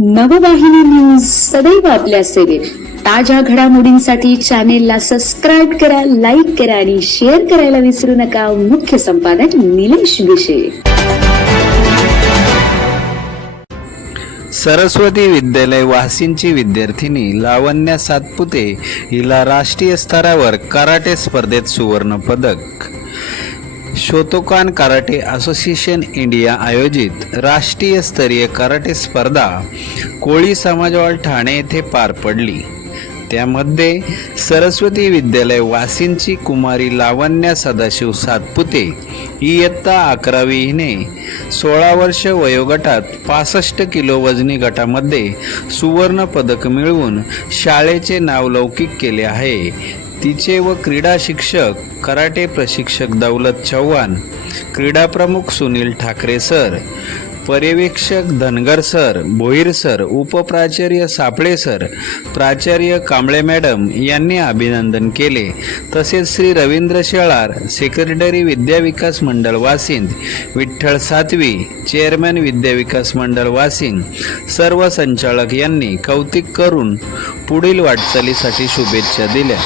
नववाहिनी news सदैव आपल्या सेवेत. ताज्या घडामोडींसाठी चॅनेलला सबस्क्राईब करा, लाईक करा आणि शेअर करायला विसरू नका. मुख्य संपादक निलेश विशे. सरस्वती विद्यालय वासिंची विद्यार्थिनी लावण्या सातपुते हिला राष्ट्रीय स्तरावर कराटे स्पर्धेत सुवर्ण पदक. शोतोकान कराटे असोसिएशन इंडिया आयोजित राष्ट्रीय स्तरीय कराटे स्पर्धा कोळी समाजवाड ठाणे येथे पार पडली. त्यामध्ये सरस्वती विद्यालय वासिंची कुमारी लावण्या सदाशिव सातपुते ही इयत्ता 11वी हिने 16 वर्ष वयोगटात 65 किलो वजनी गटामध्ये सुवर्ण पदक मिळवून शाळेचे नावलौकिक केले आहे. तिचे व क्रीडा शिक्षक कराटे प्रशिक्षक दौलत चव्हाण, क्रीडा प्रमुख सुनील ठाकरे सर, पर्यवेक्षक धनगर सर, भोईर सर, उपप्राचार्य सापळे सर, प्राचार्य कांबळे मॅडम यांनी अभिनंदन केले. तसेच श्री रवींद्र शेळार, सेक्रेटरी विद्याविकास मंडळ वासिंद, विठ्ठल सातवी, चेअरमॅन विद्याविकास मंडळ वासिंद, सर्व संचालक यांनी कौतुक करून पुढील वाटचालीसाठी शुभेच्छा दिल्या.